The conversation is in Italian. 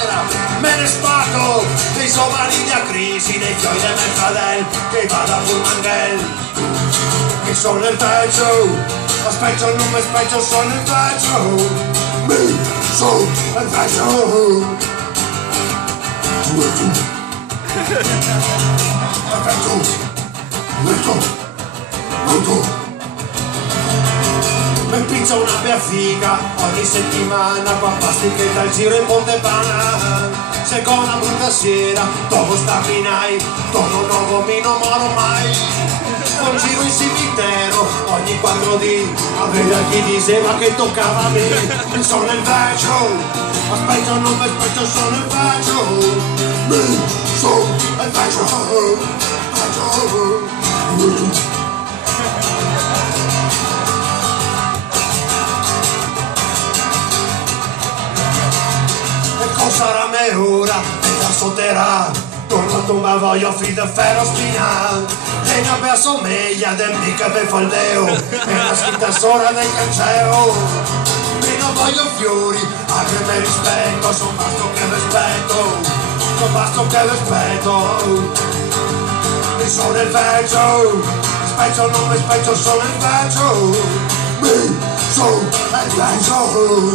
sera me ne sbatto dei giovani di crisi, dei fioi del mercadel che vada a Furmangel, che sono il peggio, aspetto non mi aspetto, sono il peggio, mi sono il peggio, mi pizza una mia figa ogni settimana, qua plastica dal giro in Montepana. Se con una brutta sera, dopo staminai, torno nuovo, mi non moro mai. Non giro in cimitero ogni 4D, a vedere chi diceva che toccava a me. Sono il vecchio, aspetto non mi aspetto, sono il vecchio. Mi sono il vecchio. Sarà me ora e la sotterà, tornato ma voglio offrire ferro spinale, e una per somiglia del mica per foldeo, e una scritta sola del canceo, e non voglio fiori, anche me rispetto, son basto che rispetto, son basto che rispetto, mi sono il vecchio, specchio non mi specchio, sono il vecchio, mi sono il vecchio.